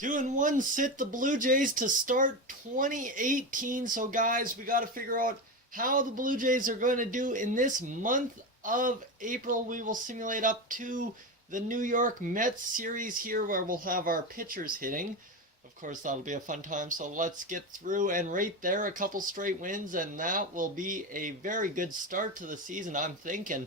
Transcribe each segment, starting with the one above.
2-1 sit the Blue Jays to start 2018. So, guys, we got to figure out how the Blue Jays are going to do in this month of April. We will simulate up to the New York Mets series here where we'll have our pitchers hitting. Of course, that'll be a fun time. So, let's get through. And right there, a couple straight wins, and that will be a very good start to the season, I'm thinking.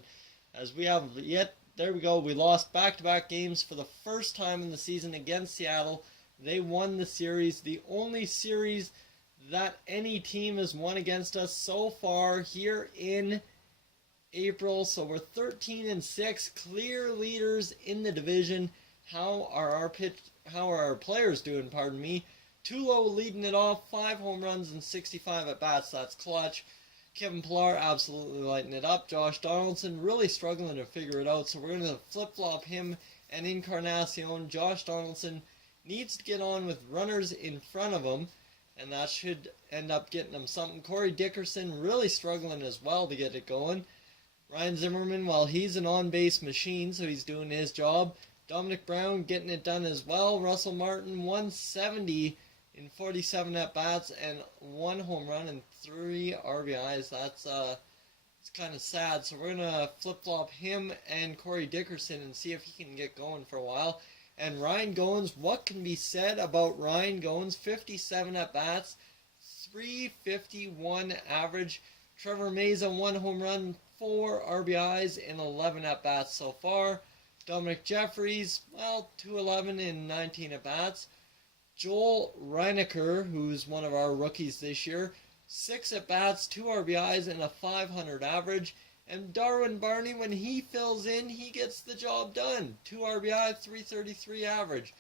As we have yet, there we go. We lost back-to-back games for the first time in the season against Seattle. They won the series, the only series that any team has won against us so far here in April. So we're 13-6, clear leaders in the division. How are our players doing? Pardon me. Tulo leading it off, 5 home runs and 65 at bats. That's clutch. Kevin Pillar absolutely lighting it up. Josh Donaldson really struggling to figure it out. So we're going to flip-flop him and Encarnacion. Josh Donaldson needs to get on with runners in front of him, and that should end up getting him something. Corey Dickerson really struggling as well to get it going. Ryan Zimmerman, well, he's an on-base machine, so he's doing his job. Dominic Brown getting it done as well. Russell Martin, 170 in 47 at-bats and 1 home run and 3 RBIs. That's it's kind of sad, so we're going to flip-flop him and Corey Dickerson and see if he can get going for a while. And Ryan Goins, what can be said about Ryan Goins? 57 at-bats, 351 average. Trevor Meza, 1 home run, 4 RBIs, and 11 at-bats so far. Dominic Jeffries, well, 211 in 19 at-bats. Joel Reinecker, who's one of our rookies this year, 6 at-bats, 2 RBIs, and a 500 average. And Darwin Barney, when he fills in, he gets the job done. 2 RBI, 333 average.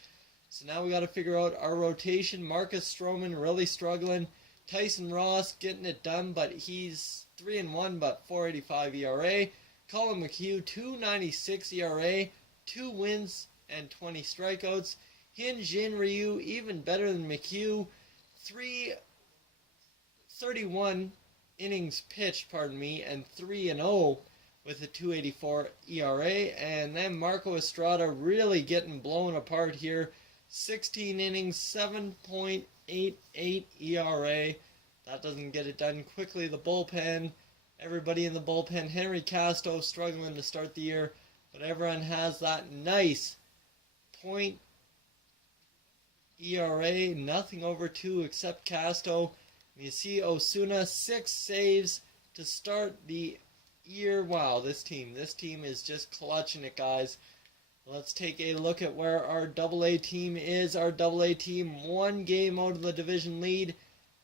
So now we got to figure out our rotation. Marcus Stroman really struggling. Tyson Ross getting it done, but he's 3-1, but 4.85 ERA. Colin McHugh, 2.96 ERA, 2 wins and 20 strikeouts. Hyun Jin Ryu, even better than McHugh, 331 innings pitched, and 3-0 with a 2.84 ERA. And then Marco Estrada really getting blown apart here. 16 innings, 7.88 ERA. That doesn't get it done quickly. The bullpen, everybody in the bullpen. Henry Casto struggling to start the year, but everyone has that nice point ERA, nothing over 2 except Casto. You see Osuna, 6 saves to start the year. Wow, this team is just clutching it, guys. Let's take a look at where our AA team is. Our AA team 1 game out of the division lead.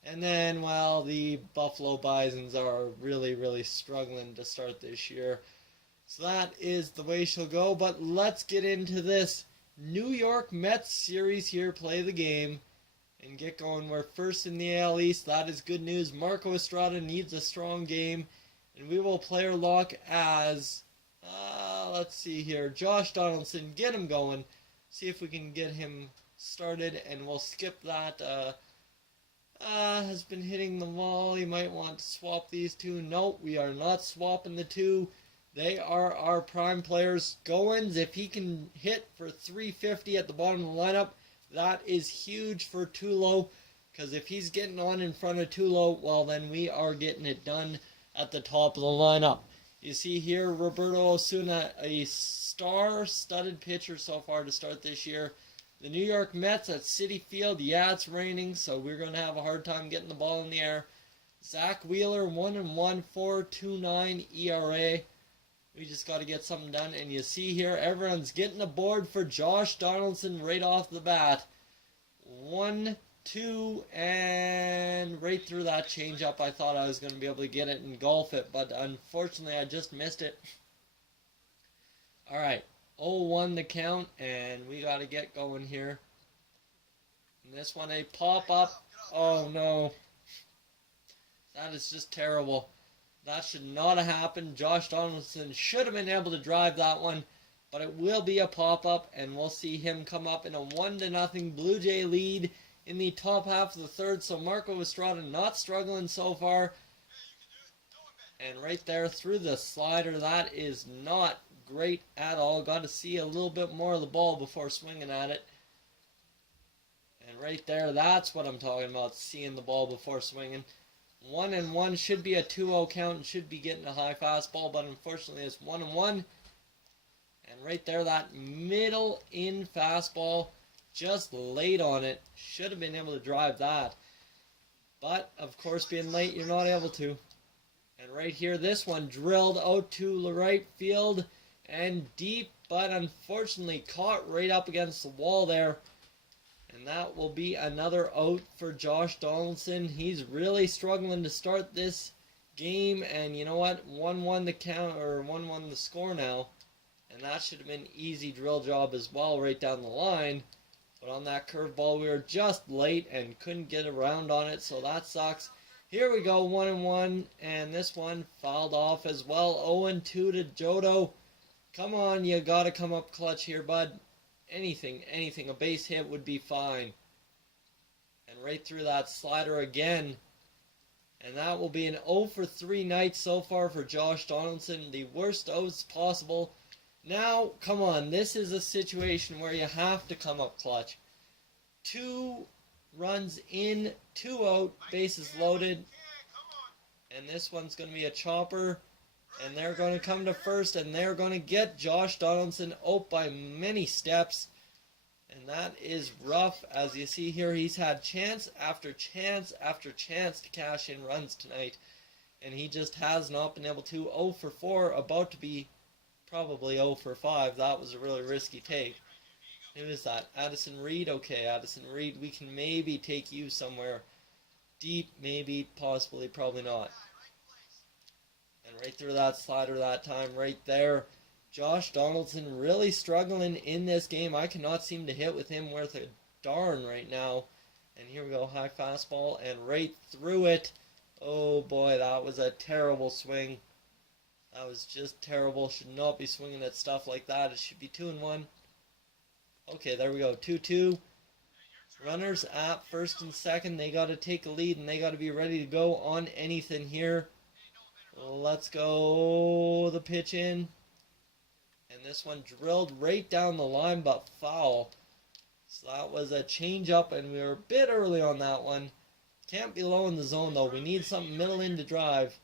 And then, well, the Buffalo Bisons are really, really struggling to start this year. So that is the way she'll go. But let's get into this New York Mets series here. Play the game and get going. We're first in the AL East. That is good news. Marco Estrada needs a strong game. And we will player lock as, let's see here, Josh Donaldson. Get him going. See if we can get him started. And we'll skip that. Has been hitting the wall. You might want to swap these two. Nope, we are not swapping the two. They are our prime players. Goins, if he can hit for 350 at the bottom of the lineup, that is huge for Tulo, because if he's getting on in front of Tulo, well, then we are getting it done at the top of the lineup. You see here, Roberto Osuna, a star-studded pitcher so far to start this year. The New York Mets at Citi Field, yeah, it's raining, so we're going to have a hard time getting the ball in the air. Zach Wheeler, 1-1, 4.29 ERA. We just got to get something done. And you see here, everyone's getting aboard for Josh Donaldson right off the bat. 1-2, and right through that changeup. I thought I was going to be able to get it and golf it, but unfortunately I just missed it. All right, 0-1 the count, and we got to get going here. And this one, a pop-up. Oh, no. That is just terrible. That should not have happened. Josh Donaldson should have been able to drive that one, but it will be a pop-up, and we'll see him come up in a 1-0 Blue Jay lead in the top half of the third. So Marco Estrada not struggling so far. And right there through the slider, that is not great at all. Got to see a little bit more of the ball before swinging at it. And right there, that's what I'm talking about, seeing the ball before swinging. 1-1 should be a 2-0 count and should be getting a high fastball, but unfortunately it's 1-1. And right there, that middle in fastball, just late on it. Should have been able to drive that. But, of course, being late, you're not able to. And right here, this one drilled out to the right field and deep, but unfortunately caught right up against the wall there. And that will be another out for Josh Donaldson. He's really struggling to start this game, and you know what? 1-1 the count, or 1-1 the score now. And that should have been an easy drill job as well right down the line. But on that curveball, we were just late and couldn't get around on it, so that sucks. Here we go, 1-1, and this one fouled off as well. 0-2 to Jodo. Come on, you gotta come up clutch here, bud. Anything, a base hit would be fine. And right through that slider again. And that will be an 0-for-3 night so far for Josh Donaldson. The worst outs possible. Now, come on, this is a situation where you have to come up clutch. 2 runs in, 2 out, bases loaded. And this one's going to be a chopper. And they're going to come to first, and they're going to get Josh Donaldson out by many steps. And that is rough. As you see here, he's had chance after chance after chance to cash in runs tonight. And he just has not been able to. 0-for-4, about to be probably 0-for-5. That was a really risky take. Who is that? Addison Reed? Okay, Addison Reed, we can maybe take you somewhere deep, maybe, possibly, probably not. And right through that slider that time, right there. Josh Donaldson really struggling in this game. I cannot seem to hit with him worth a darn right now. And here we go, high fastball, and right through it. Oh boy, that was a terrible swing. That was just terrible. Should not be swinging at stuff like that. It should be 2-1. Okay, there we go, 2-2. Runners at first and second. They got to take a lead, and they got to be ready to go on anything here. Let's go. The pitch in. And this one drilled right down the line, but foul. So that was a change-up, and we were a bit early on that one. Can't be low in the zone, though. We need something middle in to drive.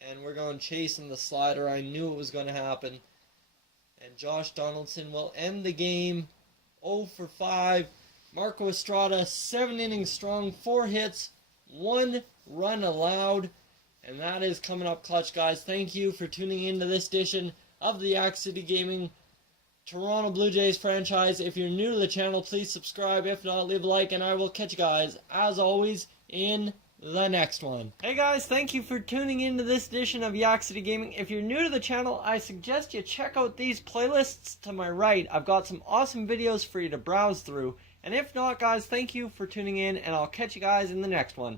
And we're going chasing the slider. I knew it was going to happen. And Josh Donaldson will end the game 0-for-5. Marco Estrada, 7 innings strong, 4 hits, 1 run allowed. And that is coming up clutch, guys. Thank you for tuning into this edition of the Yak-City Gaming Toronto Blue Jays franchise. If you're new to the channel, please subscribe. If not, leave a like, and I will catch you guys, as always, in the next one. Hey guys, thank you for tuning into this edition of Yak-City Gaming. If you're new to the channel, I suggest you check out these playlists to my right. I've got some awesome videos for you to browse through. And if not, guys, thank you for tuning in, and I'll catch you guys in the next one.